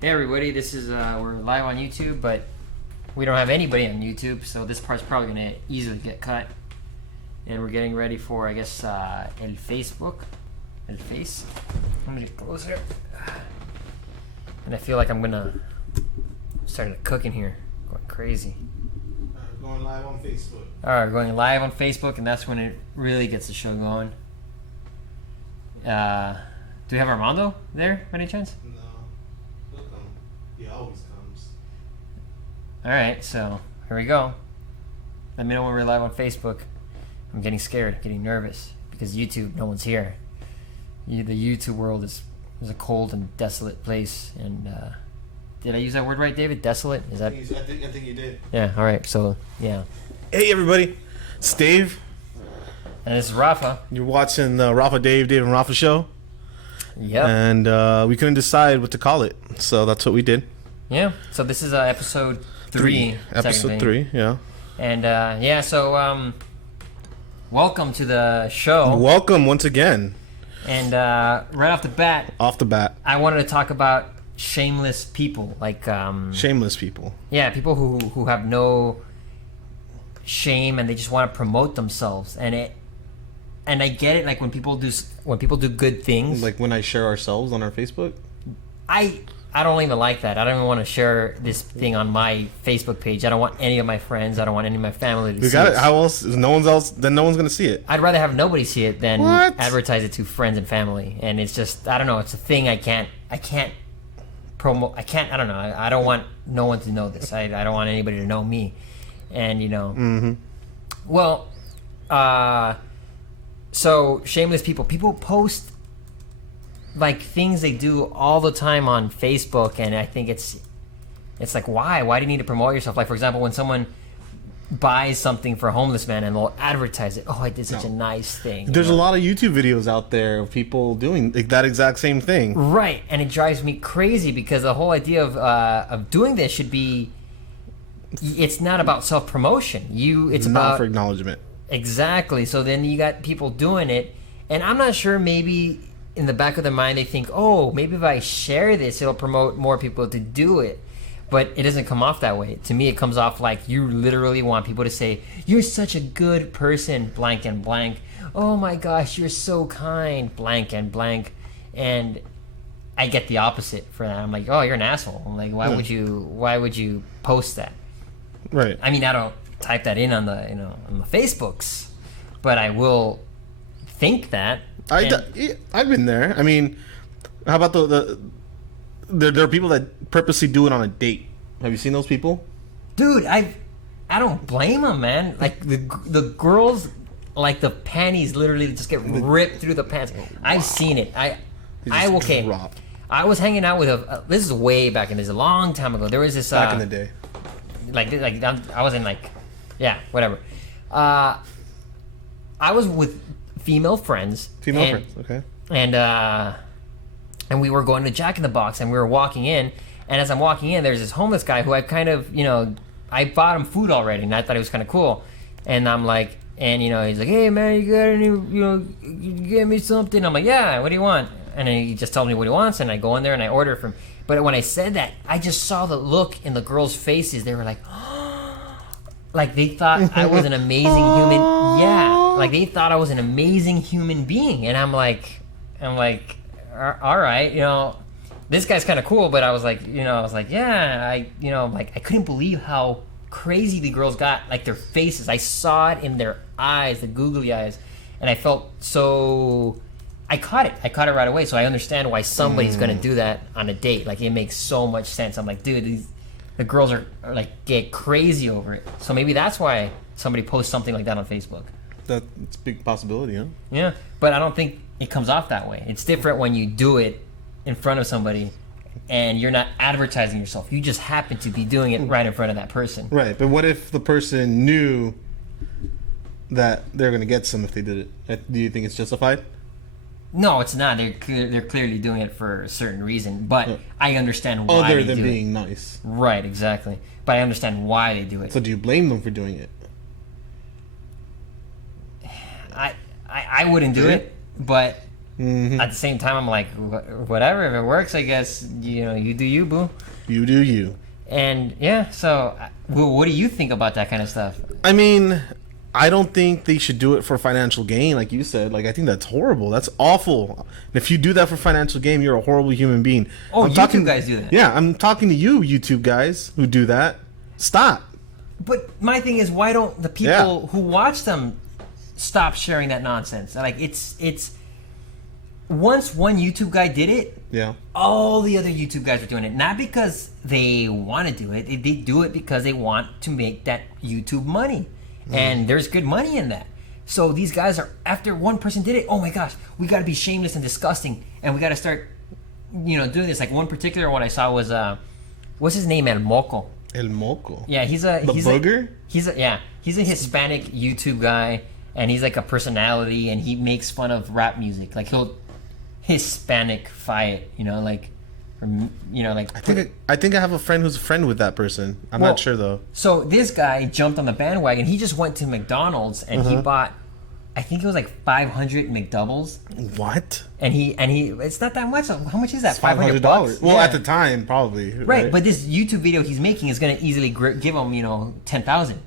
Hey everybody, this is we're live on YouTube, but we don't have anybody on YouTube, so this part's probably gonna easily get cut. And we're getting ready for, I guess, El Facebook, El Face. Let me get closer. And I feel like I'm gonna start cooking here, going crazy. Going live on Facebook. All right, we're going live on Facebook, and that's when it really gets the show going. Do we have Armando there by any chance? No, he'll come. He always comes. All right, so here we go. Let me know when we're live on Facebook. I'm getting scared, getting nervous because YouTube, no one's here. The YouTube world is a cold and desolate place. And did I use that word right, David? Desolate? Is that? I think you did. Yeah. All right. So yeah. Hey everybody, it's Dave. And this is Rafa. You're watching the Dave and Rafa show. Yep. And we couldn't decide what to call it, so that's what we did. Yeah. So this is episode 3. Episode 3. Yeah. And yeah. So welcome to the show. Welcome once again. And right off the bat, I wanted to talk about shameless people, like shameless people. Yeah, people who have no shame and they just want to promote themselves, and I get it. Like when people do good things, Like when I share ourselves on our Facebook. I don't even like that. I don't even want to share this thing on my Facebook page. I don't want any of my friends. I don't want any of my family to see it. We got it. How else? No one's gonna see it. I'd rather have nobody see it than advertise it to friends and family. And it's just, I don't know. It's a thing I can't promote. I don't know. I don't want no one to know this. I don't want anybody to know me. And you know. Mm-hmm. Well, so shameless people post like things they do all the time on Facebook, and I think it's like, why do you need to promote yourself? Like, for example, when someone buys something for a homeless man and they'll advertise it, I did such a nice thing. There's a lot of YouTube videos out there of people doing that exact same thing. Right, and it drives me crazy because the whole idea of doing this should be, it's not about self-promotion. It's not about for acknowledgement. Exactly. So then you got people doing it, and I'm not sure, maybe in the back of their mind they think, maybe if I share this it'll promote more people to do it. But it doesn't come off that way. To me, it comes off like you literally want people to say, you're such a good person, blank and blank. Oh my gosh, you're so kind, blank and blank. And I get the opposite for that. I'm like, you're an asshole. I'm like, why would you post that? Right. I mean, I don't type that in on the on the Facebooks, but I will think that. I've been there. I mean, how about there are people that purposely do it on a date. Have you seen those people? Dude, I don't blame them, man. Like the girls, like the panties literally just get ripped through the pants. I've seen it. I was hanging out with this is way back in this, a long time ago. There was this back in the day. Like I was in whatever. I was with female friends. Okay. And we were going to Jack in the Box, and we were walking in. And as I'm walking in, there's this homeless guy who I kind of, I bought him food already, and I thought it was kind of cool. And I'm like, he's like, hey man, you got any, you get me something? I'm like, yeah, what do you want? And then he just tells me what he wants, and I go in there and I order from. But when I said that, I just saw the look in the girls' faces. They were like, like they thought I was an amazing human. Yeah, like they thought I was an amazing human being. And I'm like, all right, this guy's kind of cool. But I was like, yeah, I couldn't believe how crazy the girls got, like their faces. I saw it in their eyes, the googly eyes, and I felt so. I caught it right away. So I understand why somebody's gonna do that on a date. Like it makes so much sense. I'm like, dude, the girls are like get crazy over it. So maybe that's why somebody posts something like that on Facebook. That's a big possibility, huh? Yeah, but I don't think it comes off that way. It's different when you do it in front of somebody and you're not advertising yourself. You just happen to be doing it right in front of that person. Right, but what if the person knew that they're going to get some if they did it? Do you think it's justified? No, it's not. They're clearly doing it for a certain reason, but I understand why other they than do being it. Nice. Right, exactly. But I understand why they do it. So do you blame them for doing it? I wouldn't do it, but At the same time, I'm like, whatever. If it works, I guess, you do you, boo. You do you. And yeah, so what do you think about that kind of stuff? I mean, I don't think they should do it for financial gain, like you said. Like, I think that's horrible. That's awful. And if you do that for financial gain, you're a horrible human being. Oh, YouTube guys do that. Yeah, I'm talking to you, YouTube guys who do that. Stop. But my thing is, why don't the people who watch them stop sharing that nonsense? Like, it's once one YouTube guy did it, all the other YouTube guys are doing it. Not because they want to do it. They do it because they want to make that YouTube money. And there's good money in that. So these guys are, after one person did it, oh my gosh, we got to be shameless and disgusting. And we got to start, doing this. Like, one particular one I saw was, what's his name, El Moco. El Moco? Yeah, he's a booger? He's a Hispanic YouTube guy. And he's like a personality. And he makes fun of rap music. Like, he'll Hispanic-fy it, like... I think I have a friend who's a friend with that person. I'm not sure though. So this guy jumped on the bandwagon. He just went to McDonald's and he bought, I think it was like 500 McDoubles. What? And he it's not that much. How much is that? $500. Well, at the time, probably. Right, but this YouTube video he's making is going to easily give him, 10,000.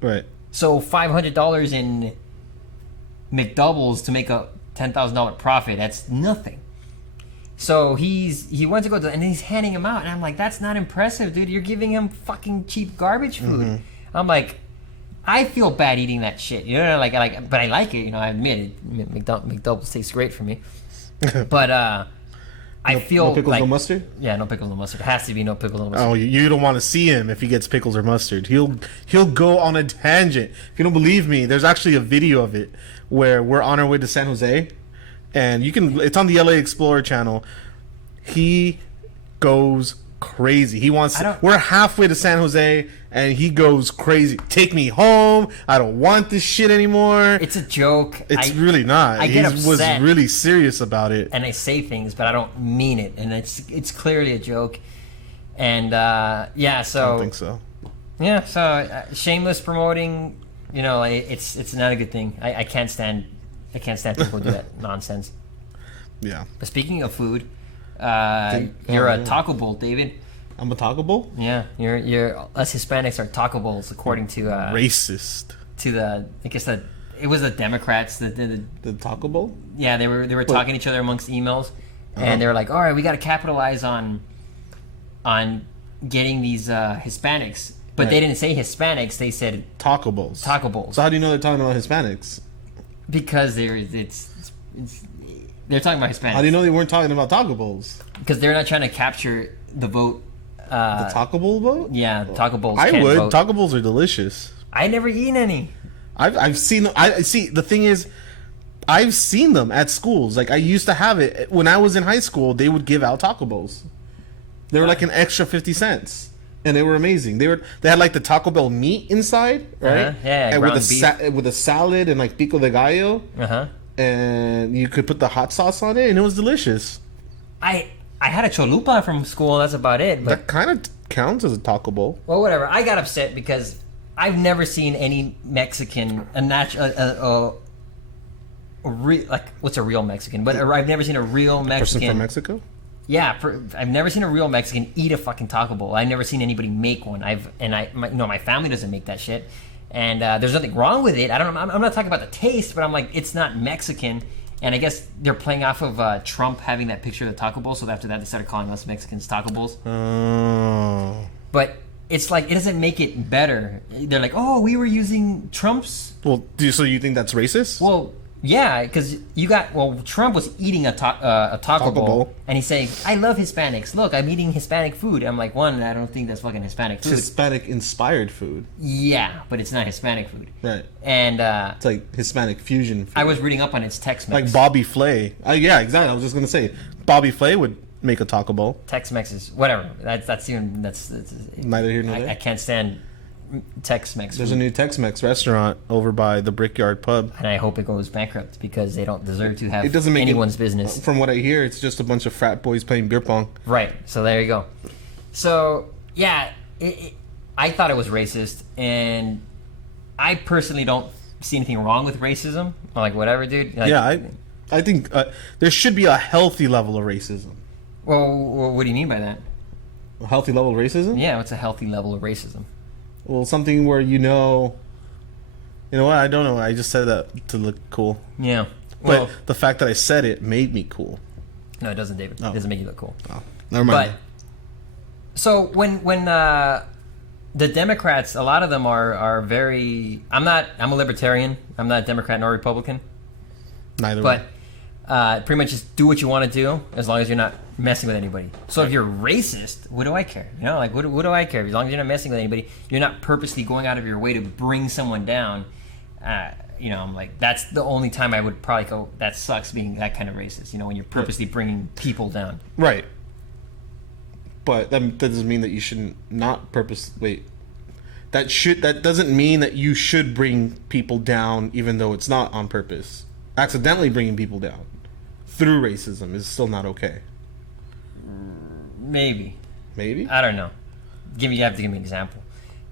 Right. So $500 in McDoubles to make a $10,000 profit. That's nothing. So he went to go to, and then he's handing him out, and I'm like, that's not impressive, dude. You're giving him fucking cheap garbage food. I'm like, I feel bad eating that shit, but I like it, I admit it. McDoubles tastes great for me, but I feel no pickles, like, no mustard. Yeah, no pickles, no mustard. It has to be no pickles, no mustard. Oh, you don't want to see him if he gets pickles or mustard. He'll go on a tangent. If you don't believe me, there's actually a video of it where we're on our way to San Jose. And it's on the LA Explorer channel. He goes crazy. We're halfway to San Jose and he goes crazy. Take me home. I don't want this shit anymore. It's a joke. It's really not. He was really serious about it. And I say things, but I don't mean it. And it's clearly a joke. And so I don't think so. Yeah, so shameless promoting, it's not a good thing. I can't stand people who do that nonsense. Yeah. But speaking of food, you're a taco bowl, David. I'm a taco bowl? Yeah, you're us Hispanics are taco bowls according to racist. To it was the Democrats that did the taco bowl? Yeah, they were talking to each other amongst emails, and they were like, all right, we got to capitalize on getting these Hispanics, but they didn't say Hispanics. They said taco bowls. Taco bowls. So how do you know they're talking about Hispanics? Because they're talking about Hispanics. How do you know they weren't talking about taco bowls? Because they're not trying to capture the vote. The taco bowl vote? Yeah, taco bowls. I would. Vote. Taco bowls are delicious. I never eaten any. I've seen them. I see. The thing is, I've seen them at schools. Like, I used to have it when I was in high school. They would give out taco bowls. They were like an extra 50 cents. And they were amazing. They had like the Taco Bell meat inside, right? Yeah, and with a salad and like pico de gallo. And you could put the hot sauce on it, and it was delicious. I had a chalupa from school. That's about it. But that kind of counts as a taco bowl. Well, whatever. I got upset because I've never seen any Mexican what's a real Mexican? But I've never seen a real Mexican person from Mexico. Yeah, I've never seen a real Mexican eat a fucking taco bowl. I've never seen anybody make one. My family doesn't make that shit, and there's nothing wrong with it. I'm not talking about the taste, but I'm like, it's not Mexican. And I guess they're playing off of Trump having that picture of the taco bowl. So after that, they started calling us Mexicans taco bowls. Oh. But it's like, it doesn't make it better. They're like, oh, we were using Trump's. Well, so you think that's racist? Well. Yeah, because Trump was eating a taco bowl, and he's saying, I love Hispanics. Look, I'm eating Hispanic food. I'm like, I don't think that's fucking Hispanic food. It's Hispanic-inspired food. Yeah, but it's not Hispanic food. Right. And it's like Hispanic fusion food. I was reading up on its Tex-Mex. Like Bobby Flay. Yeah, exactly. I was just going to say, Bobby Flay would make a taco bowl. Tex-Mex is, whatever. That's neither here nor there. I can't stand Tex-Mex food. There's a new Tex-Mex restaurant over by the Brickyard Pub, and I hope it goes bankrupt because they don't deserve to have make anyone's business. From what I hear, it's just a bunch of frat boys playing beer pong. Right. So there you go. So yeah, I thought it was racist, and I personally don't see anything wrong with racism. I'm like, whatever, dude. Like, yeah, I think there should be a healthy level of racism. Well, what do you mean by that? A healthy level of racism? Yeah, what's a healthy level of racism? Well, something where you know what? I don't know. I just said that to look cool. Yeah. But Well, the fact that I said it made me cool. no, it doesn't, David. Oh. It doesn't make you look cool. Oh, never mind. But so when the Democrats, a lot of them are very. I'm a libertarian. I'm not a Democrat nor Republican. Neither But way. pretty much just do what you want to do as long as you're not messing with anybody. So if you're racist, what do I care? You know, like what do I care? As long as you're not messing with anybody, you're not purposely going out of your way to bring someone down. You know, I'm like, that's the only time I would probably go, that sucks being that kind of racist. You know, when you're purposely bringing people down. Right. But that doesn't mean that you shouldn't not purpose. Wait. That doesn't mean that you should bring people down, even though it's not on purpose. Accidentally bringing people down through racism is still not okay. Maybe. Maybe. I don't know. You have to give me an example.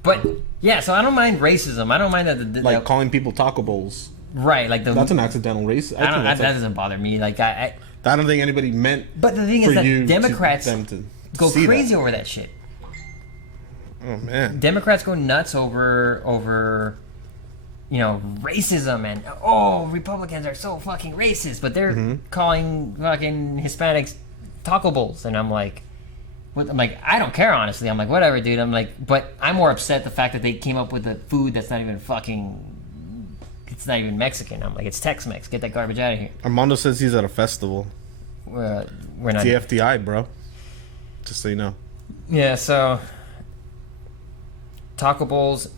But yeah, so I don't mind racism. I don't mind that. Like calling people taco bowls. Right, like That's an accidental race. that doesn't bother me. Like I don't think anybody meant. But the thing is that Democrats to go crazy over that shit. Oh man. Democrats go nuts over you know, racism and Republicans are so fucking racist, but they're calling fucking Hispanics taco bowls, and I'm like, I don't care, honestly. I'm like, whatever, dude. I'm like, but I'm more upset the fact that they came up with a food that's not even it's not even Mexican. I'm like, it's Tex-Mex. Get that garbage out of here. Armando says he's at a festival. We're not. TFDI, bro. Just so you know. Yeah, so taco bowls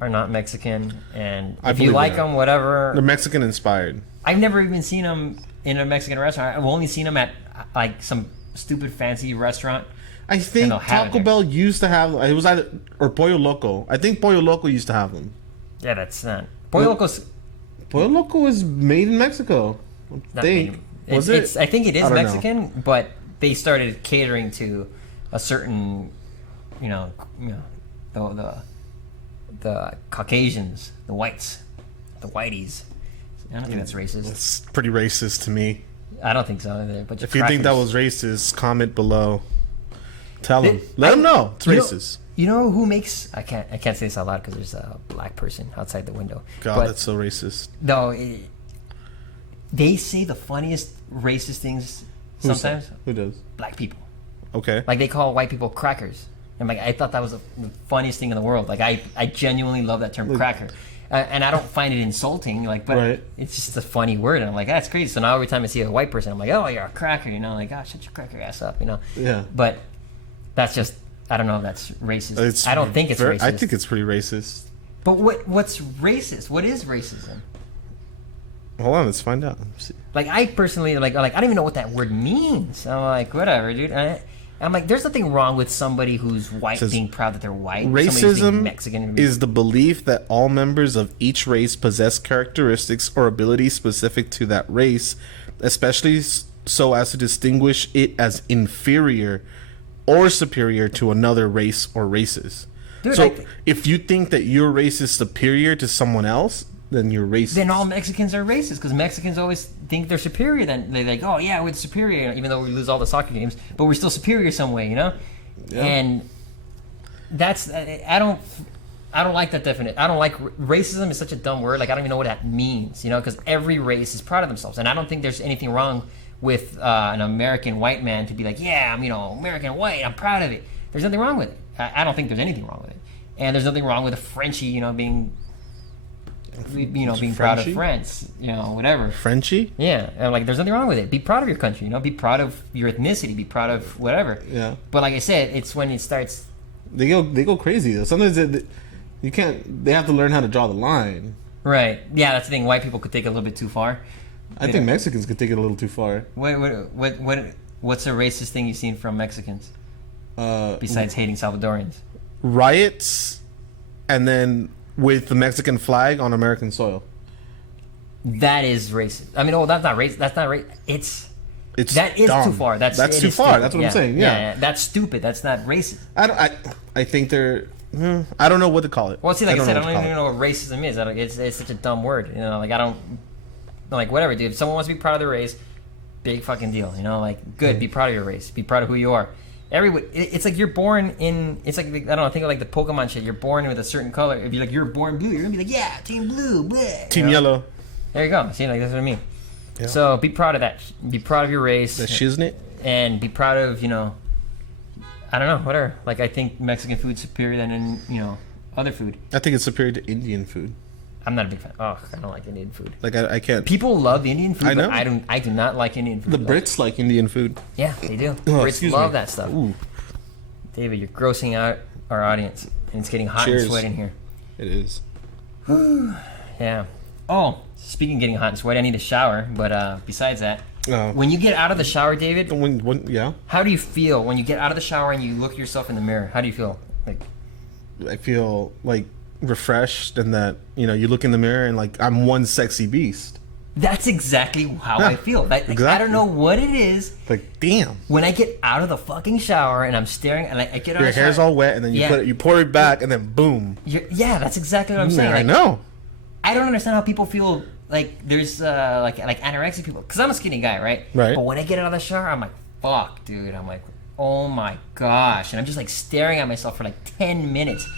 are not Mexican, and if you like them, whatever. They're Mexican inspired. I've never even seen them in a Mexican restaurant. I've only seen them at like some stupid fancy restaurant. I think Taco Bell used to have it was either or Pollo Loco. I think Pollo Loco used to have them. Yeah, that's not Pollo Loco's. Pollo Loco is made in Mexico. I think. Was it? I think it is Mexican, know. but they started catering to a certain, the Caucasians, the whites, the whiteys. I don't think that's racist. It's pretty racist to me. I don't think so either. But if you think that was racist, comment below. Tell them. Let them know it's racist. You know who makes? I can't say this out loud because there's a black person outside the window. God, that's so racist. No, they say the funniest racist things sometimes. Who does? Black people. Okay. Like they call white people crackers. And like I thought that was the funniest thing in the world. Like I genuinely love that term, cracker. And I don't find it insulting, like, but it's just a funny word. And I'm like, that's crazy. So now every time I see a white person, I'm like, oh, you're a cracker, you know, like, oh, shut your cracker ass up, you know. Yeah. But that's just, I don't know if that's racist. I don't think it's racist. I think it's pretty racist. But what's racist? What is racism? Hold on, let's find out. Like I personally, like I don't even know what that word means. I'm like, whatever, dude. I'm like, there's nothing wrong with somebody who's white being proud that they're white. Racism Mexican is the belief that all members of each race possess characteristics or abilities specific to that race, especially so as to distinguish it as inferior or superior to another race or races. Dude, so if you think that your race is superior to someone else, then you're racist. Then all Mexicans are racist because Mexicans always think they're superior. Then they're like, oh yeah, we're superior, even though we lose all the soccer games, but we're still superior some way, you know. Yeah. And that's I don't like that definition. I don't like racism is such a dumb word. Like I don't even know what that means, you know, because every race is proud of themselves, and I don't think there's anything wrong with an American white man to be like, yeah, I'm American white, I'm proud of it. There's nothing wrong with it. I don't think there's anything wrong with it, and there's nothing wrong with a Frenchie, being proud of France, whatever. Frenchie? Yeah, and like there's nothing wrong with it. Be proud of your country, be proud of your ethnicity, be proud of whatever. Yeah. But like I said, it's when it starts. They go crazy though. Sometimes you can't. They have to learn how to draw the line. Right. Yeah, that's the thing. White people could take it a little bit too far. I think Mexicans could take it a little too far. What's a racist thing you've seen from Mexicans? Besides hating Salvadorians. Riots, and then with the Mexican flag on American soil. That is racist. I mean, that's not racist. That's not racist. That is dumb. too far. That's too stupid. far. That's what I'm saying. Yeah. That's stupid. That's not racist. I think they're. I don't know what to call it. Well, see, like I said, I don't even know what racism is. It's such a dumb word. Like I don't. like whatever, dude. If someone wants to be proud of their race, big fucking deal, you know, like good, be proud of your race, be proud of who you are. It's like you're born in, it's like, I don't know, think of like the Pokemon shit. You're born with a certain color. If you're like, you're born blue, you're gonna be like, yeah, team blue, bleh, Team yellow. There you go. See, like that's what I mean. Yeah. So be proud of that. Be proud of your race. That shiznit. And be proud of, you know, I don't know, whatever. Like I think Mexican food's superior than, you know, other food. I think it's superior to Indian food. I'm not a big fan. Oh, I don't like Indian food. Like I can't. People love Indian food, I know. but I do not like Indian food. The Brits like Indian food. Yeah, they do. Oh, Brits love me. that stuff. Ooh. David, you're grossing out our audience, and it's getting hot Cheers. and sweat in here. It is. Yeah. Oh, speaking of getting hot and sweat, I need a shower. But besides that, Oh. when you get out of the shower, David, Yeah. how do you feel when you get out of the shower and you look yourself in the mirror? How do you feel? Like, I feel like refreshed, and that you look in the mirror and like I'm one sexy beast. that's exactly how Yeah, I feel. Like, I exactly. don't know what it is. Like damn. When I get out of the fucking shower and I'm staring, and I get out Your of the hair's shower, all wet, and then Yeah. you pour it back, and then boom. yeah, that's exactly what I'm saying. I Like, know. I don't understand how people feel like there's like anorexic people, because I'm a skinny guy, right? Right. But when I get out of the shower, I'm like, fuck, dude. I'm like, oh my gosh, and I'm just like staring at myself for like 10 minutes.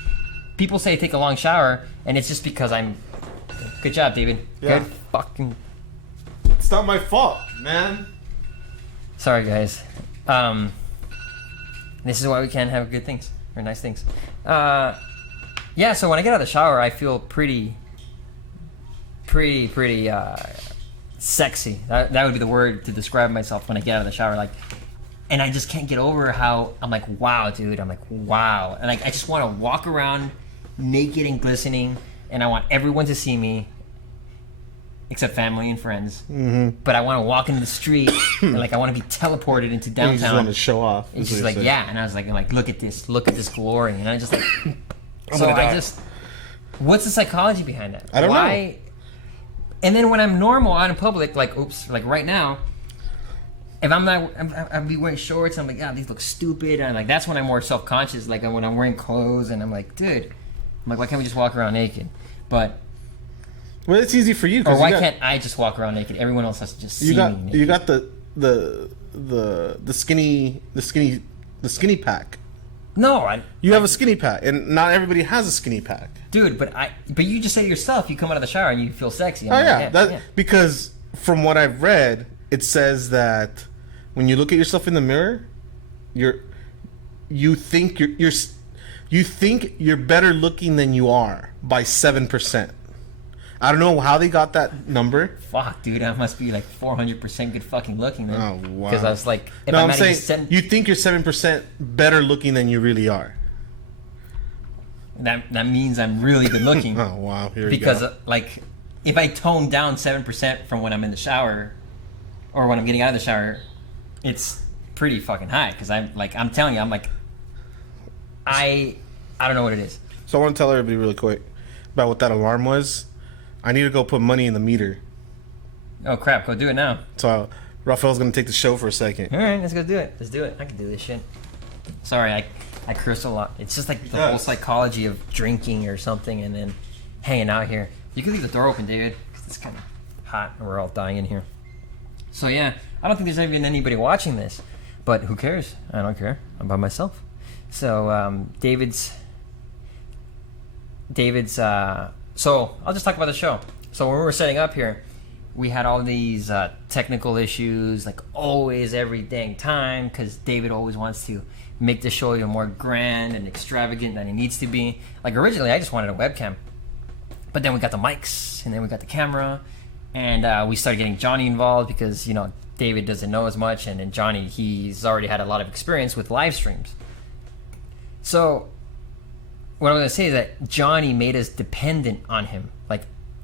People say take a long shower, and it's just because I'm. Good job, David. Yeah. Good fucking. It's not my fault, man. Sorry, guys. This is why we can't have good things or nice things. Yeah. So when I get out of the shower, I feel pretty sexy. That would be the word to describe myself when I get out of the shower. Like, and I just can't get over how I'm like, wow, dude. I'm like, wow, and like I just want to walk around naked and glistening, and I want everyone to see me. Except family and friends. Mm-hmm. But I want to walk into the street and like I want to be teleported into You downtown. just want to show off. It's is just what like, you're yeah, and I was like, look at this glory, and I just like, so gonna I die. just, what's the psychology behind that? I don't know. And then when I'm normal out in public, like, oops, like right now, if I'll be wearing shorts, I'm like, yeah, these look stupid, and like that's when I'm more self-conscious, like when I'm wearing clothes, and I'm like, dude, I'm like, why can't we just walk around naked? But Well, it's easy for you. or why can't I just walk around naked? Everyone else has to just see me naked. You got the skinny pack. No, You have a skinny pack, and not everybody has a skinny pack. dude, but you just say yourself, you come out of the shower and you feel sexy. Oh I'm yeah, like, because from what I've read, it says that when you look at yourself in the mirror, you think you're better looking than you are by 7%. I don't know how they got that number. Fuck, dude, I must be like 400% good fucking looking, man. Oh wow! Because I was like, if No, I'm not even saying you think you're 7% better looking than you really are. that means I'm really good looking. Oh wow! Here Because we go. like, if I tone down 7% from when I'm in the shower, or when I'm getting out of the shower, it's pretty fucking high. Because I'm telling you, I'm like, I don't know what it is. So I want to tell everybody really quick about what that alarm was. I need to go put money in the meter. Oh crap, go do it now. So Rafael's gonna take the show for a second. All right, let's go do it. Let's do it. I can do this shit. Sorry, I curse a lot. It's just like the whole psychology of drinking or something and then hanging out here. You can leave the door open, David, 'cause it's kind of hot and we're all dying in here. So yeah, I don't think there's even anybody watching this, but who cares? I don't care. I'm by myself. So David's. So I'll just talk about the show. So when we were setting up here, we had all these technical issues, like always, every dang time, because David always wants to make the show even more grand and extravagant than it needs to be. Like originally, I just wanted a webcam, but then we got the mics, and then we got the camera, and we started getting Johnny involved because David doesn't know as much, and then Johnny, he's already had a lot of experience with live streams. So what I'm going to say is that Johnny made us dependent on him. Like,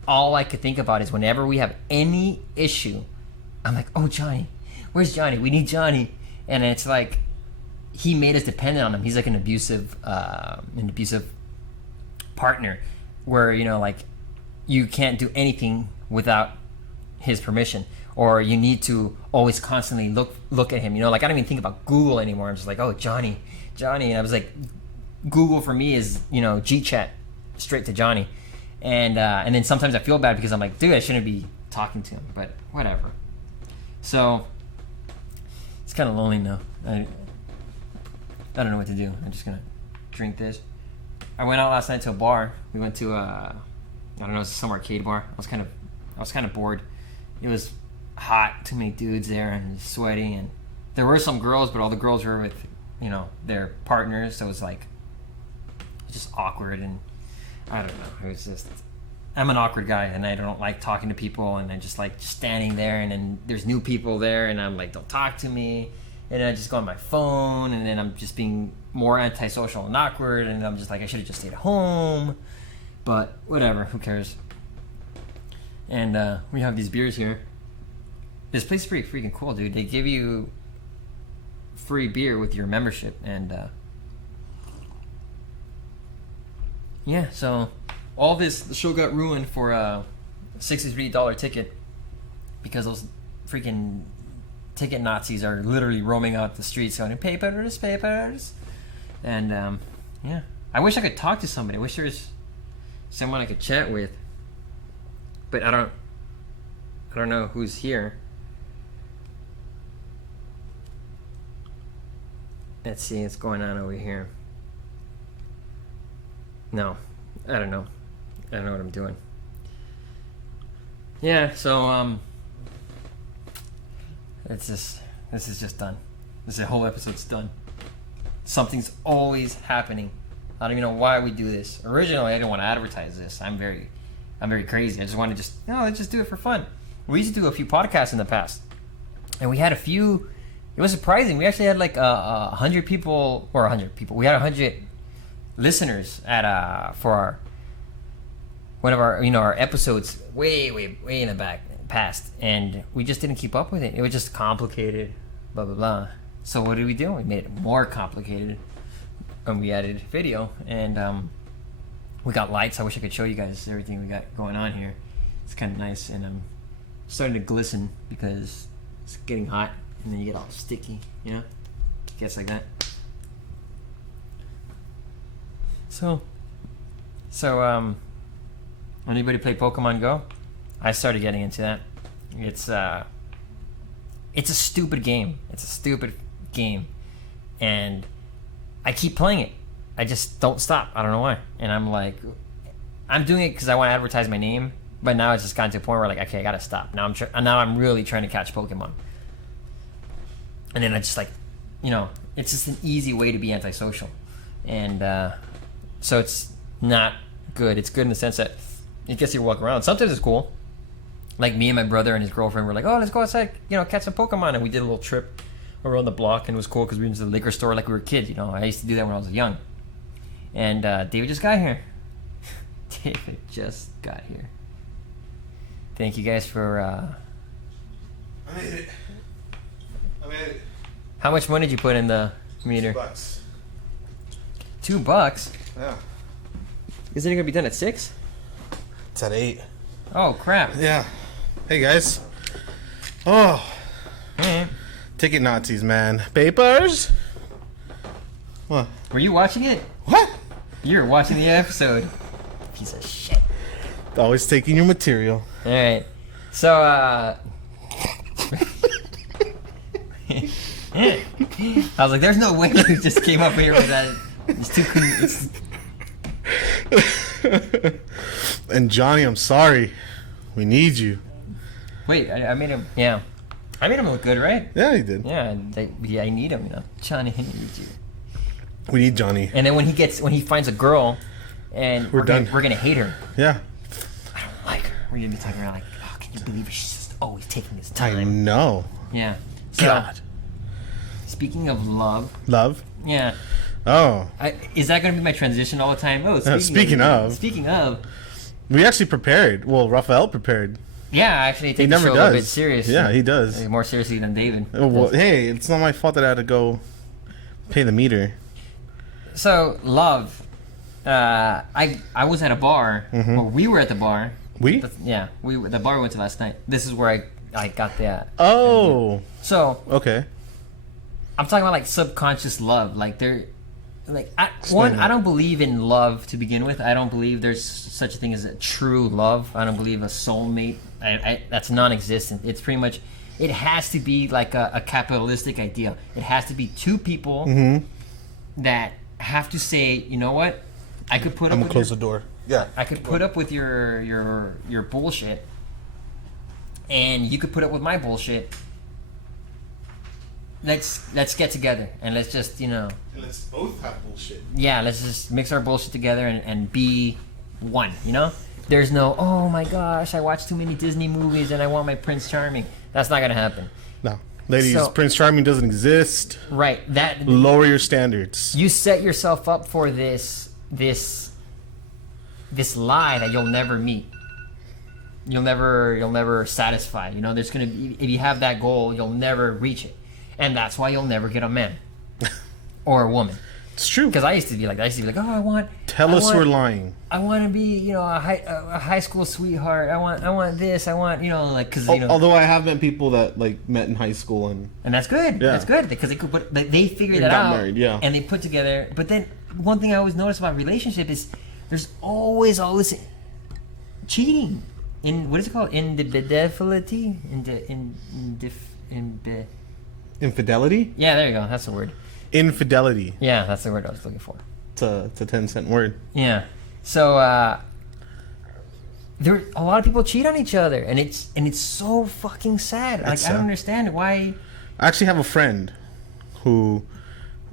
all I could think about is whenever we have any issue, I'm like, oh, Johnny, where's Johnny? We need Johnny. And it's like, he made us dependent on him. He's like an abusive partner where, like, you can't do anything without his permission, or you need to always constantly look at him. Like, I don't even think about Google anymore. I'm just like, oh, Johnny. And I was like, Google for me is Gchat straight to Johnny, and then sometimes I feel bad because I'm like, dude, I shouldn't be talking to him, but whatever. So it's kind of lonely now. I don't know what to do. I'm just gonna drink this. I went out last night to a bar. We went to I don't know, some arcade bar. I was kind of bored. It was hot, too many dudes there and sweaty, and there were some girls, but all the girls were with, their partners, so it was like just awkward, and I don't know. It was just, I'm an awkward guy, and I don't like talking to people, and I just like standing there, and then there's new people there, and I'm like, don't talk to me, and then I just go on my phone, and then I'm just being more antisocial and awkward, and I'm just like, I should have just stayed at home, but whatever, who cares? And we have these beers here. This place is pretty freaking cool, dude. They give you free beer with your membership, and yeah, so all this, the show got ruined for a $63 ticket because those freaking ticket Nazis are literally roaming out the streets going, papers, papers. And yeah, I wish I could talk to somebody. I wish there was someone I could chat with, but I don't know who's here. Let's see what's going on over here. No, I don't know. I don't know what I'm doing. Yeah, so this is just done. The whole episode's done. Something's always happening. I don't even know why we do this. Originally, I didn't want to advertise this. I'm very crazy. I just want to let's just do it for fun. We used to do a few podcasts in the past, and we had a few. It was surprising. We actually had like 100 people, or 100 people. We had 100 listeners at for one of our our episodes way in the past, and we just didn't keep up with it. It was just complicated, blah blah blah. So what did we do? We made it more complicated, and we added video, and we got lights. I wish I could show you guys everything we got going on here. It's kind of nice, and I'm starting to glisten because it's getting hot, and then you get all sticky, it gets like that. So anybody play Pokemon Go? I started getting into that. It's a stupid game. It's a stupid game, and I keep playing it. I just don't stop. I don't know why. And I'm like, I'm doing it because I want to advertise my name, but now it's just gotten to a point where like, okay, I gotta stop. Now I'm really trying to catch Pokemon. And then I just like, it's just an easy way to be antisocial, and so it's not good. It's good in the sense that it gets you to walk around. Sometimes it's cool. Like me and my brother and his girlfriend were like, oh, let's go outside, catch some Pokemon, and we did a little trip around the block, and it was cool because we went to the liquor store like we were kids. I used to do that when I was young. And David just got here. David just got here. Thank you guys for. I made it. How much money did you put in the meter? $2. $2? Yeah. Isn't it gonna be done at 6? It's at 8. Oh crap! Yeah. Hey guys. Oh. Hey. Ticket Nazis, man. Papers. What? Were you watching it? What? You were watching the episode. Piece of shit. Always taking your material. All right. So I was like, "There's no way you just came up here with that." It's too. And Johnny, I'm sorry. We need you. Wait, I made him. Yeah, I made him look good, right? Yeah, he did. Yeah, I need him. Johnny, I need you. We need Johnny. And then when he finds a girl, and we're gonna hate her. Yeah. I don't like her. We're gonna be talking around like, oh, can you believe it? She's just always taking his time. I know. Yeah. So, God. Speaking of love. Love? Yeah. Oh. Is that going to be my transition all the time? Oh, speaking of. Speaking of. We actually prepared. Well, Rafael prepared. Yeah, actually, take the show a little bit serious. Yeah, he does. More seriously than David. Well, hey, it's not my fault that I had to go pay the meter. So, love. I was at a bar. Mm-hmm. Well, we were at the bar. We? Yeah, the bar we went to last night. This is where I got that. Oh. So. Okay. I'm talking about like subconscious love. Like like Explain I that. don't believe in love to begin with. I don't believe there's such a thing as a true love. I don't believe a soulmate. That's non-existent. It's pretty much, it has to be like a capitalistic idea. It has to be two people that have to say, you know what, I could put up I'm with gonna close your, the door. Yeah. I could put up with your bullshit, and you could put up with my bullshit. Let's get together and let's just, And let's both have bullshit. yeah, let's just mix our bullshit together and be one, you know? There's no, oh my gosh, I watched too many Disney movies and I want my Prince Charming. That's not gonna happen. No, ladies, So- Prince Charming doesn't exist. Right. That Lower your standards. you set yourself up for this lie that you'll never meet. You'll never satisfy. You know, there's gonna be, if you have that goal, you'll never reach it. And that's why you'll never get a man. Or a woman. It's true. Because I used to be like, oh, I want. Tell us we're lying. I want to be, you know, a high school sweetheart. I want this. I want, you know, like, because you know. Although I have met people that like met in high school and And that's good. Yeah. That's good because they could put, they figured They that got out. married, yeah. And they put together. But then one thing I always notice about relationship is there's always all this cheating. In what is it called? Infidelity. infidelity. Yeah, there you go. That's the word. Infidelity. Yeah, that's the word I was looking for. It's a 10-cent word. Yeah. So there a lot of people cheat on each other, and it's so fucking sad. Like It's I don't sad. understand why. I actually have a friend who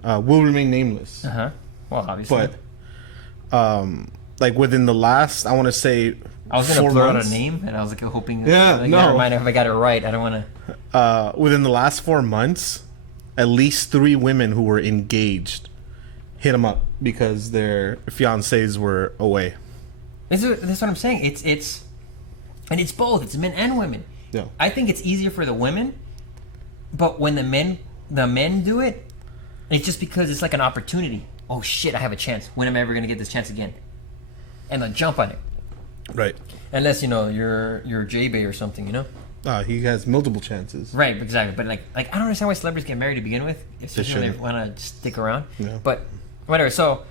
will remain nameless, Well, obviously. but like within the last, I want to say, I was gonna 4 blur out months. a name, and I was like hoping. Yeah, like, no. Never mind if I got it right. I don't want to. Within the last 4 months, at least 3 women who were engaged hit him up because their fiancés were away. That's what I'm saying. It's and it's both. It's men and women. Yeah. I think it's easier for the women, but when the men do it, it's just because it's like an opportunity. Oh shit! I have a chance. When am I ever gonna get this chance again? And they'll jump on it. Right. Unless you know you're J-Bay or something, you know. He has multiple chances. Right, exactly. But like I don't understand why celebrities get married to begin with, especially when they shouldn't. want to stick around. Yeah. But whatever. So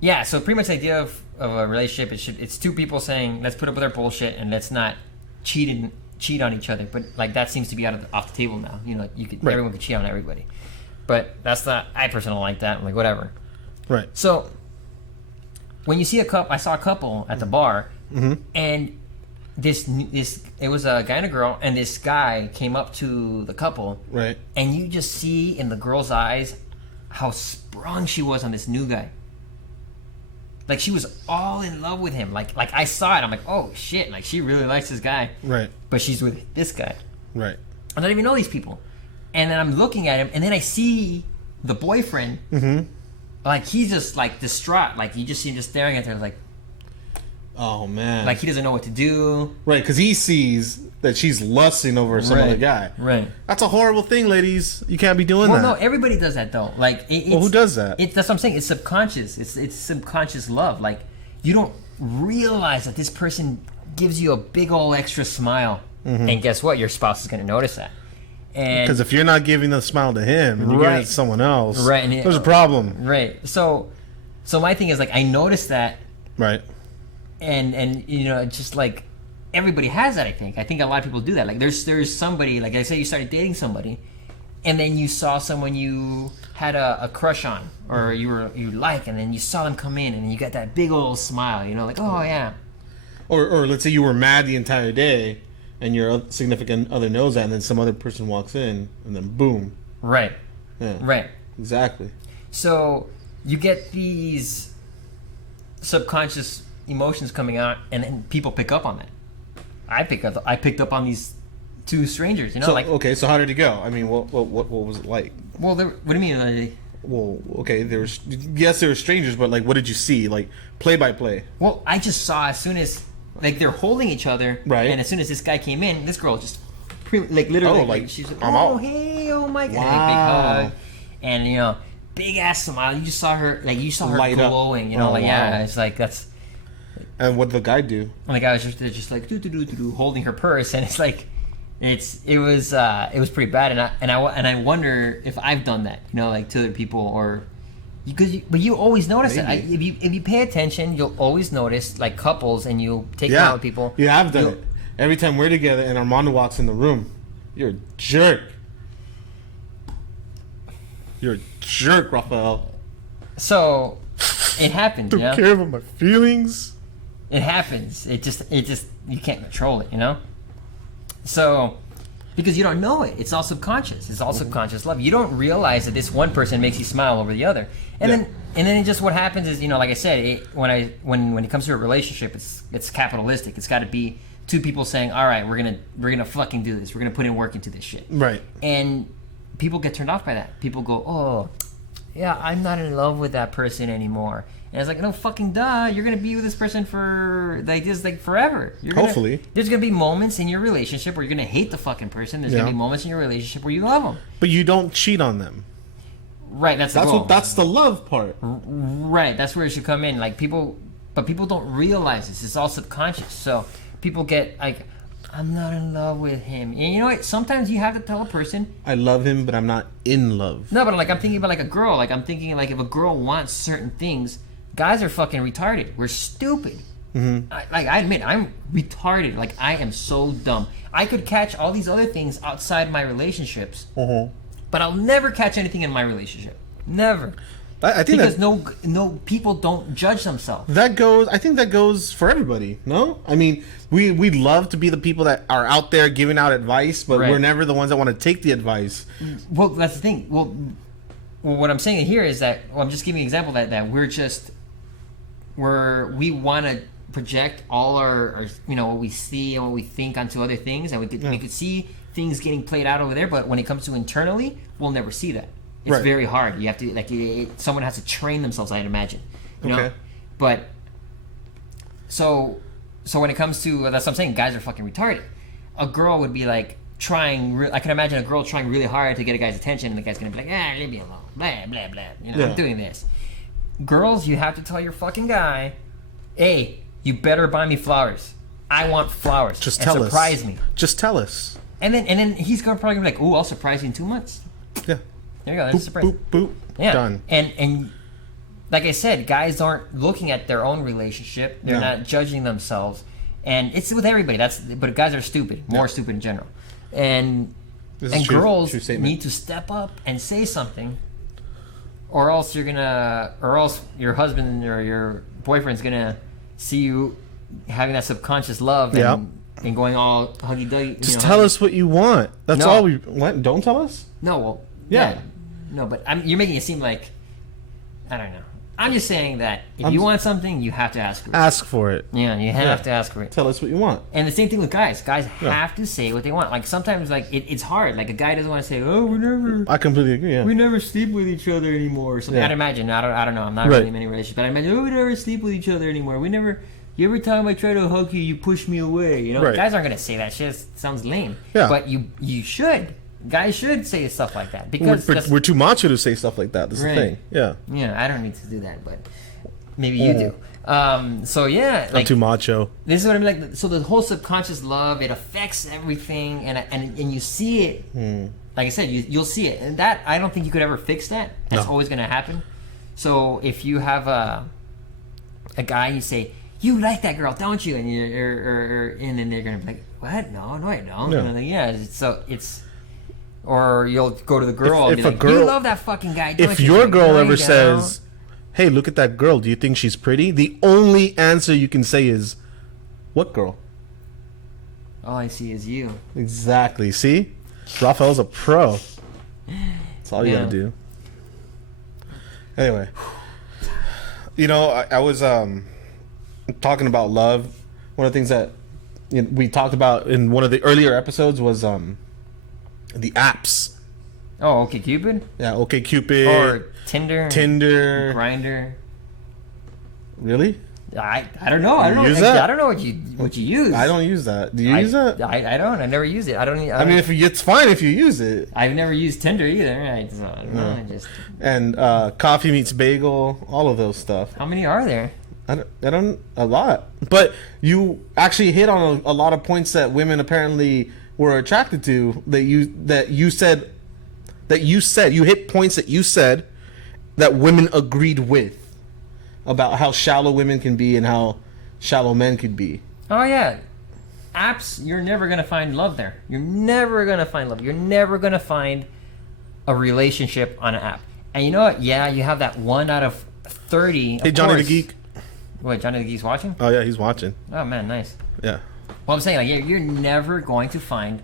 yeah, so pretty much the idea of a relationship, it's two people saying let's put up with our bullshit and let's not cheat on each other. But like that seems to be off the table now. You know, Right. everyone could cheat on everybody. But that's not. I personally don't like that. I'm like whatever. Right. So when you see I saw a couple at the bar, and it was a guy and a girl, and this guy came up to the couple, Right. and you just see in the girl's eyes how sprung she was on this new guy. Like she was all in love with him. Like I saw it. I'm like, oh shit! Like she really likes this guy, Right. but she's with this guy. Right. I don't even know these people. And then I'm looking at him, and then I see the boyfriend. Like he's just like distraught. Like you just see him just staring at her, like Oh man. he doesn't know what to do. Right, because he sees that she's lusting over some other guy. Right. That's a horrible thing, ladies. You can't be doing Well, that. no, everybody does that though. Like, it's, Well, who does that? That's what I'm saying. It's subconscious. It's subconscious love. Like, you don't realize that this person gives you a big old extra smile, and guess what? Your spouse is going to notice that. And Because if you're not giving the smile to him and you're giving it Right. to someone else, Right, and there's a problem. right, so my thing is like I noticed that, Right. and you know, it's just like everybody has that. I think a lot of people do that. Like there's somebody, like I say, you started dating somebody, and then you saw someone you had a crush on or you like, and then you saw them come in and you got that big old smile, you know, like, oh yeah. Or let's say you were mad the entire day and your significant other knows that, and then some other person walks in and then boom. Right. Yeah. Right. Exactly. So you get these subconscious emotions coming out, and then people pick up on that. I picked up on these two strangers, you know, So like, okay, so how did it go? I mean, what was it like? well, what do you mean? Well, okay, there were strangers, but like, what did you see? Like, play by play. Well, I just saw as soon as like they're holding each other, Right. And as soon as this guy came in, this girl just literally, Oh, like like, she's like, I'm oh out. hey, oh my god, like, Wow. big hug, and you know, big ass smile. You just saw her, like you saw her Light up. glowing, you know, Oh, like wow. yeah, it's like that's. And what did the guy do? And the guy was just like do holding her purse, and it's like, it was pretty bad, and I wonder if I've done that, you know, like to other people, or But you always notice it. Maybe. If you pay attention, you'll always notice like couples, and you'll take out with people. Yeah, I've done it. Every time we're together and Armando walks in the room, you're a jerk. You're a jerk, Rafael. So it happens. Don't care about my feelings. It happens. It just you can't control it. So. Because you don't know it. It's all subconscious. It's all subconscious love. You don't realize that this one person makes you smile over the other. And then just what happens is, like I said, when it comes to a relationship, it's capitalistic. It's got to be two people saying, "All right, we're gonna fucking do this. We're gonna put in work into this shit." Right. And people get turned off by that. People go, "Oh, yeah, I'm not in love with that person anymore." And it's like, no, fucking duh. You're gonna be with this person for forever. Hopefully, there's gonna be moments in your relationship where you're gonna hate the fucking person. There's gonna be moments in your relationship where you love them. But you don't cheat on them. Right. That's the goal. That's the love part. Right. That's where it should come in. Like people don't realize this. It's all subconscious. So people get like, I'm not in love with him. And you know what? Sometimes you have to tell a person, I love him, but I'm not in love. No, but like I'm thinking about like a girl. Like I'm thinking like if a girl wants certain things. Guys are fucking retarded. We're stupid. Mm-hmm. I admit, I'm retarded. Like, I am so dumb. I could catch all these other things outside my relationships, but I'll never catch anything in my relationship. Never. I think because no people don't judge themselves. I think that goes for everybody. No, I mean we love to be the people that are out there giving out advice, but we're never the ones that want to take the advice. Well, that's the thing. Well, what I'm saying here is that I'm just giving an example that we want to project all our what we see and what we think onto other things, and we could see things getting played out over there, but when it comes to internally, we'll never see that. It's very hard. You have to someone has to train themselves, I'd imagine. You know? But so when it comes to that's what I'm saying, guys are fucking retarded. A girl would be like I can imagine a girl trying really hard to get a guy's attention, and the guy's gonna be like, leave me alone, blah blah blah. I'm doing this. Girls, you have to tell your fucking guy, hey, you better buy me flowers. I want flowers. Just tell us. Surprise me. Just tell us. And then he's gonna probably be like, ooh, I'll surprise you in 2 months. Yeah. There you go. That's a surprise. Boop, boop. Yeah. Done. And like I said, guys aren't looking at their own relationship. They're not judging themselves. And it's with everybody. But guys are stupid. More stupid in general. And girls need to step up and say something. Or else your husband or your boyfriend's gonna see you having that subconscious love and going all huggy-duggy. Just tell us what you want. That's all we want. Don't tell us? No, well, no, but you're making it seem like, I don't know. I'm just saying that if you want something, you have to ask for it. Ask for it. Yeah, you have to ask for it. Tell us what you want. And the same thing with guys. Guys have to say what they want. Like sometimes, like it's hard. Like a guy doesn't want to say, "Oh, I completely agree. Yeah. We never sleep with each other anymore." Or something. I'd imagine. I don't know. I'm not really in many relationships, but I imagine, "Oh, we never sleep with each other anymore. We never. Every time I try to hug you, you push me away." Guys aren't gonna say that shit. It sounds lame. Yeah. But you should. Guys should say stuff like that because we're too macho to say stuff like that. That's the thing. Yeah. Yeah, I don't need to do that, but. Maybe you do. So yeah, I'm too macho. This is what I'm like. So the whole subconscious love, it affects everything, and you see it. Like I said, you'll see it, and that I don't think you could ever fix that. That's always going to happen. So if you have a guy, you say you like that girl, don't you? And and then they're going to be like, what? No, I don't. No. And like, or you'll go to the girl and be like, you love that fucking guy. Don't if you? Your girl ever says, hey, look at that girl. Do you think she's pretty? The only answer you can say is, what girl? All I see is you. Exactly. See? Rafael's a pro. That's all you gotta do. Anyway. I was talking about love. One of the things that we talked about in one of the earlier episodes was the apps. Oh, OkCupid? Yeah, OkCupid. Or Tinder, Grindr. Really? I don't know. I don't know. I don't know what you use. I don't use that. Do you use that? I don't. I never use it. I don't. I mean, it's fine if you use it. I've never used Tinder either. I don't know. And Coffee Meets Bagel, all of those stuff. How many are there? I don't. A lot. But you actually hit on a lot of points that women apparently were attracted to. You hit points that you said. that women agreed with about how shallow women can be and how shallow men could be. Oh yeah, apps. You're never gonna find love there. You're never gonna find love. You're never gonna find a relationship on an app. And you know what? Yeah, you have that 1 out of 30. Hey, Johnny the Geek. Wait, Johnny the Geek's watching? Oh yeah, he's watching. Oh man, nice. Yeah. Well, I'm saying like you're never going to find.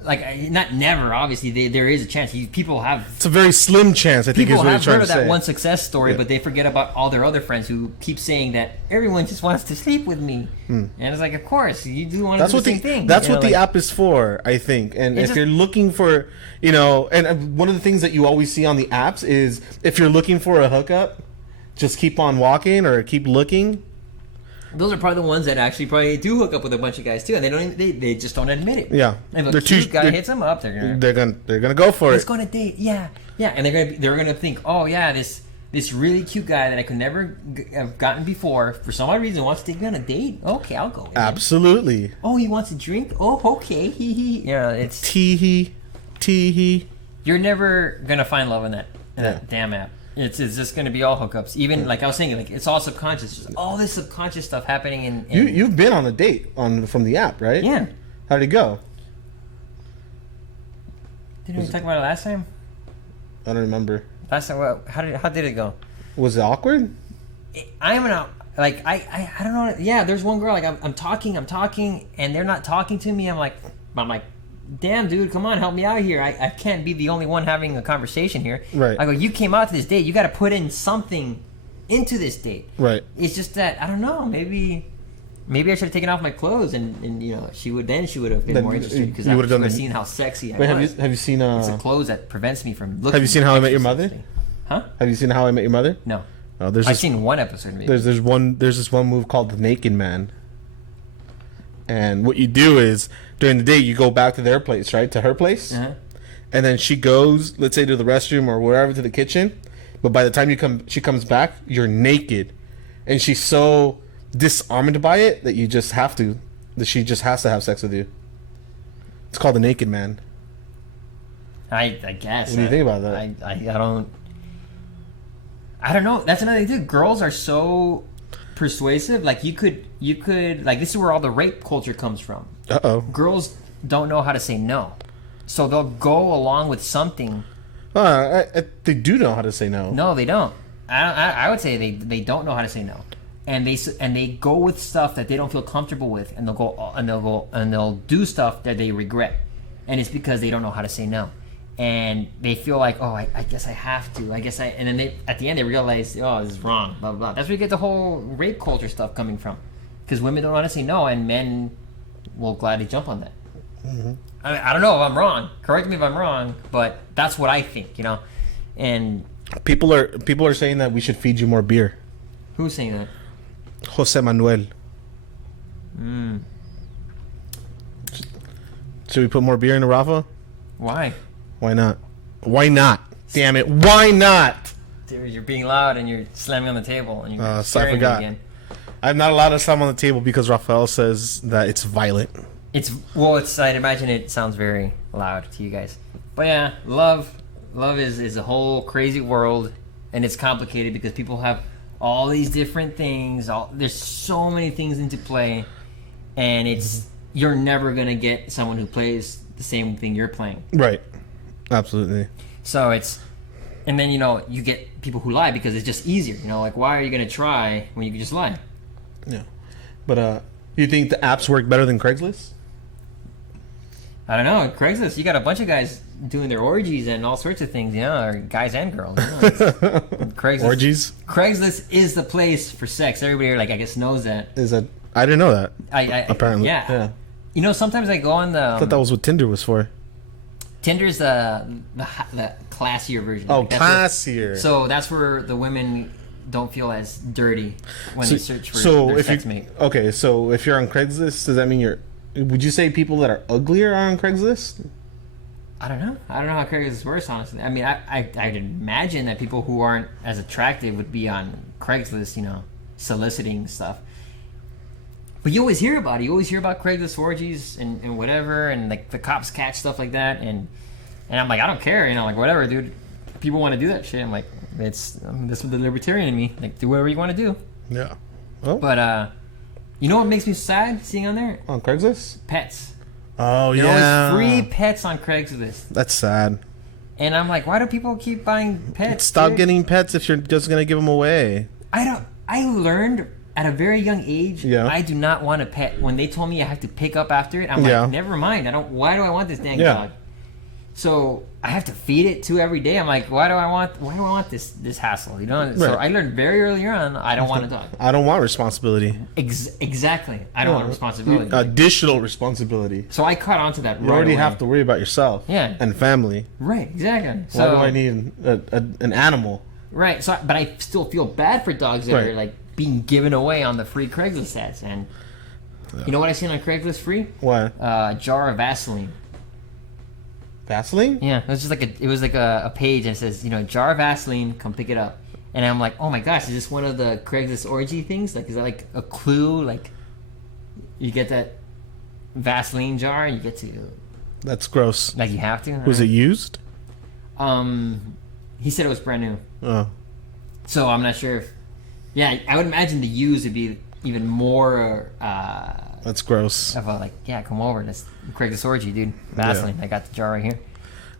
Like not never, obviously there is a chance. People have. It's a very slim chance. I think is people what have he's trying heard to of that say. one success story, Yeah. but they forget about all their other friends who keep saying that everyone just wants to sleep with me, and it's like, of course, you do want to do the same thing. That's you what know, the like, app is for, I think. And It's if just- you're looking for, you know, and one of the things that you always see on the apps is if you're looking for a hookup, just keep on walking or keep looking. Those are probably the ones that actually probably do hook up with a bunch of guys too, and they don't. They just don't admit it. Yeah, If a they're cute guy they're- hits them up, they're gonna go for let's it. go on a date. Yeah, and they're gonna think, oh yeah, this really cute guy that I could never have gotten before for some odd reason wants to take me on a date. Okay, I'll go with him. Absolutely. Oh, he wants a drink. Oh, okay. Hee hee. Yeah, it's Tee-hee. you're never gonna find love in that Yeah. damn app. It's just gonna be all hookups. Even like I was saying, like it's all subconscious. Just all this subconscious stuff happening in You've been on a date from the app, right? yeah. How'd it go? Didn't we talk about it last time? I don't remember. Last time, how did it go? Was it awkward? I'm not like I don't know. Yeah, there's one girl like I'm talking, and they're not talking to me. I'm like, damn, dude, come on, help me out here. I can't be the only one having a conversation here. Right. I go, you came out to this date. You got to put in something into this date. Right. It's just that I don't know. Maybe I should have taken off my clothes, and you know, she would have been Then more interested because you I would would have have done the- seen how sexy I Wait, was. have you seen It's the clothes that prevents me from looking. Have you seen How I Met Your extra Mother? sexy. Huh? Have you seen How I Met Your Mother? No. Oh, there's I've this, seen one episode. Maybe. there's this one move called the Naked Man. And what you do is during the day you go back to their place, right? To her place. Uh-huh. And then she goes, let's say, to the restroom or wherever, to the kitchen. But by the time she comes back, you're naked, and she's so disarmed by it that she just has to have sex with you. It's called the Naked Man. I guess. What do you think about that? I don't know. That's another thing too. Girls are so persuasive. Like you could like this is where all the rape culture comes from. Uh-oh. Girls don't know how to say no, so they'll go along with something. They do know how to say no. No, they don't. I would say they don't know how to say no, and they go with stuff that they don't feel comfortable with, and they'll do stuff that they regret, and it's because they don't know how to say no. And they feel like, oh, I guess I have to. And then at the end they realize, oh, this is wrong. Blah blah blah. That's where you get the whole rape culture stuff coming from, because women don't know how to say no, and men will gladly jump on that. Mm-hmm. I don't know if I'm wrong. Correct me if I'm wrong, but that's what I think. You know, and People are saying that we should feed you more beer. who's saying that? Jose Manuel. Should we put more beer into Rafa? Why? Why not? Why not? Damn it! Why not? Dude, you're being loud and you're slamming on the table and you're So I staring at me forgot. again. I'm not allowed to slam on the table because Rafael says that it's violent. I'd imagine it sounds very loud to you guys. But yeah, love is a whole crazy world, and it's complicated because people have all these different things. There's so many things into play, and you're never gonna get someone who plays the same thing you're playing. Right. Absolutely. So and then you get people who lie because it's just easier. Like why are you gonna try when you can just lie? Yeah. But you think the apps work better than Craigslist? I don't know. Craigslist, you got a bunch of guys doing their orgies and all sorts of things, or guys and girls. Craigslist. Orgies? Craigslist is the place for sex. Everybody, I guess, knows that. I didn't know that. Apparently. Yeah. Sometimes I go on the. I thought that was what Tinder was for. Tinder's the classier version. Oh, That's classier. so that's where the women don't feel as dirty when they search for their if sex you, mate. Okay, so if you're on Craigslist, does that mean would you say people that are uglier are on Craigslist? I don't know how Craigslist works, honestly. I mean, I'd imagine that people who aren't as attractive would be on Craigslist, soliciting stuff. But you always hear about Craigslist orgies and whatever, and like the cops catch stuff like that, and And I'm like, I don't care, like whatever, dude. People want to do that shit. I'm like, it's this is the libertarian in me. Like, do whatever you want to do. Yeah. Oh. But you know what makes me sad seeing on there? On Craigslist? Pets. Oh, There yeah. are always free pets on Craigslist. That's sad. And I'm like, why do people keep buying pets? Stop dude? getting pets if you're just going to give them away. I learned at a very young age, Yeah. I do not want a pet. When they told me I have to pick up after it, I'm Yeah. like, never mind. Why do I want this dang Yeah. dog? So I have to feed it too every day. I'm like, why do I want this hassle? So Right. I learned very early on, I don't want a dog. I don't want responsibility. Exactly. I don't want responsibility. Additional responsibility. So I caught onto that You right already away. have to worry about yourself. Yeah. And family. Right, exactly. Why do I need an animal? Right. So, but I still feel bad for dogs that Right. are like being given away on the free Craigslist ads. And you know what I seen on Craigslist free? What? A jar of Vaseline. Vaseline? Yeah, it was like a page and it says, jar of Vaseline, come pick it up. And I'm like, oh my gosh, is this one of the Craigslist orgy things? Like, is that like a clue? Like, you get that Vaseline jar and you get to, That's gross. like, you have to. Was it used? He said it was brand new. Oh. So I'm not sure if, yeah, I would imagine the use would be even more, That's gross. of a, like, yeah, come over. That's Craigslist orgy, dude. Vaseline. I got the jar right here.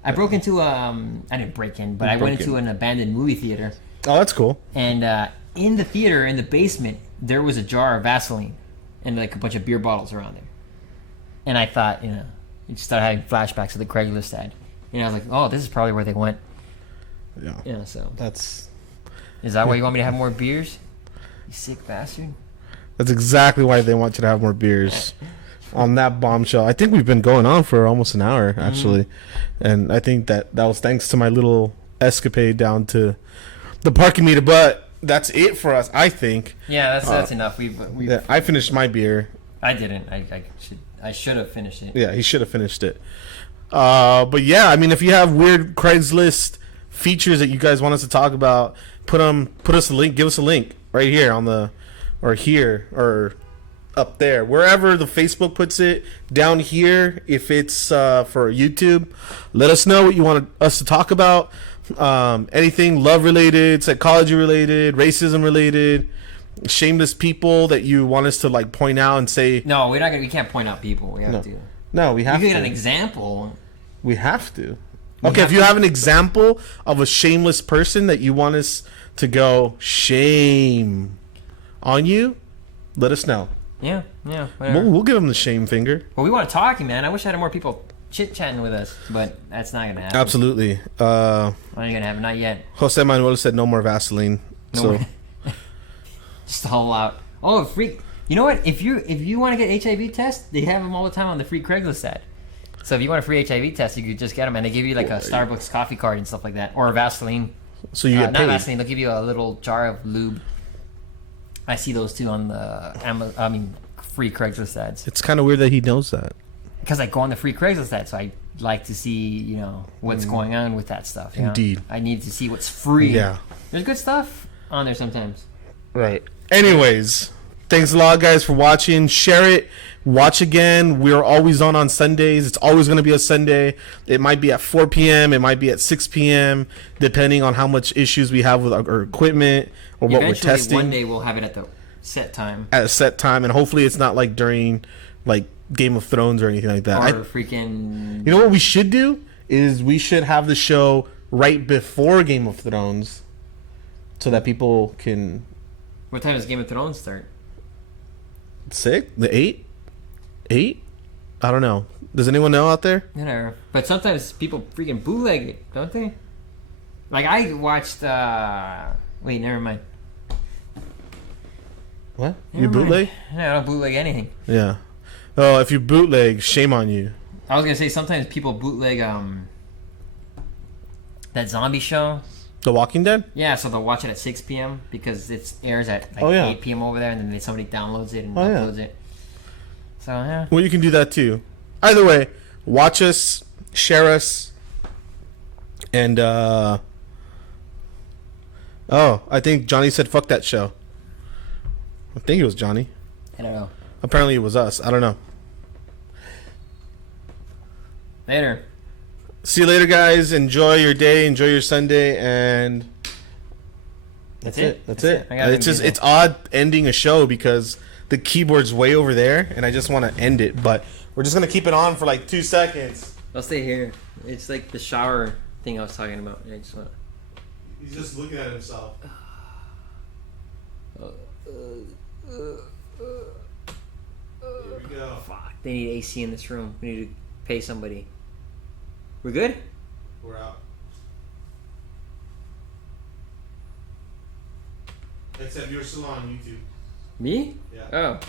I broke into, I didn't break in, but I went into an abandoned movie theater. Oh, that's cool. And in the theater, in the basement, there was a jar of Vaseline and like a bunch of beer bottles around there. And I thought, you just started having flashbacks of the Craigslist ad. I was like, oh, this is probably where they went. Yeah. Yeah, so. That's Is that why you want me to have more beers? You sick bastard. exactly why they want you to have more beers. On that bombshell. I think we've been going on for almost an hour, actually. And I think that was thanks to my little escapade down to the parking meter. But that's it for us, I think. Yeah, that's enough. Yeah, I finished my beer. I didn't. I should have finished it. Yeah, he should have finished it. But yeah, I mean, if you have weird Craigslist features that you guys want us to talk about, put us a link. Give us a link right here or up there, wherever the Facebook puts it. Down here, if it's for YouTube, let us know what you want us to talk about. Anything love related, psychology related, racism related, shameless people that you want us to like point out and say. No, we can't point out people. We have to. No, we have You to. get an example. We have to. Okay, if you have an example of a shameless person that you want us to go shame on you, let us know. Yeah, whatever. We'll give them the shame finger. Well, we want to talk, man. I wish I had more people chit-chatting with us, but that's not going to happen. Absolutely. Not going to happen, not yet. Jose Manuel said no more Vaseline. No so more. Just all out. Oh, free. You know what? If you want to get HIV tests, they have them all the time on the free Craigslist ad. So if you want a free HIV test, you could just get them, and they give you like a Starbucks coffee card and stuff like that, or a Vaseline. So you get not paid. Vaseline. They'll give you a little jar of lube. I see those too on the free Craigslist ads. It's kind of weird that he knows that. Because I go on the free Craigslist ad, so I like to see what's going on with that stuff. Indeed. I need to see what's free. Yeah. There's good stuff on there sometimes. Right. Anyways, thanks a lot, guys, for watching. Share it. Watch again. We're always on Sundays. It's always going to be a Sunday. It might be at 4 p.m. It might be at 6 p.m. depending on how much issues we have with our equipment or what we're testing. One day we'll have it at the set time. At a set time, and hopefully it's not like during like Game of Thrones or anything like that. Or freaking... You know what we should do is we should have the show right before Game of Thrones so that people can... What time does Game of Thrones start? 6? The 8? 8? I don't know. Does anyone know out there? Whatever. But sometimes people freaking bootleg it, don't they? Like I watched... Wait, never mind. What? Never You mind. bootleg? No, I don't bootleg anything. Yeah. Oh, if you bootleg, shame on you. I was gonna say sometimes people bootleg that zombie show. The Walking Dead? Yeah, so they'll watch it at 6 p.m. because it airs at like 8 p.m. over there, and then somebody downloads it and uploads it. So yeah. Well, you can do that too. Either way, watch us, share us, and I think Johnny said fuck that show. I think it was Johnny. I don't know. Apparently it was us. I don't know. Later. See you later, guys. Enjoy your day. Enjoy your Sunday, and that's it. That's it. It's just it's odd ending a show because the keyboard's way over there, and I just want to end it. But we're just gonna keep it on for like 2 seconds. I'll stay here. It's like the shower thing I was talking about. I just want. He's just looking at himself. Here we go. Fuck. They need AC in this room. We need to pay somebody. We're good? We're out. Except you're still on YouTube. Me? Yeah. Oh.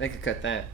I could cut that.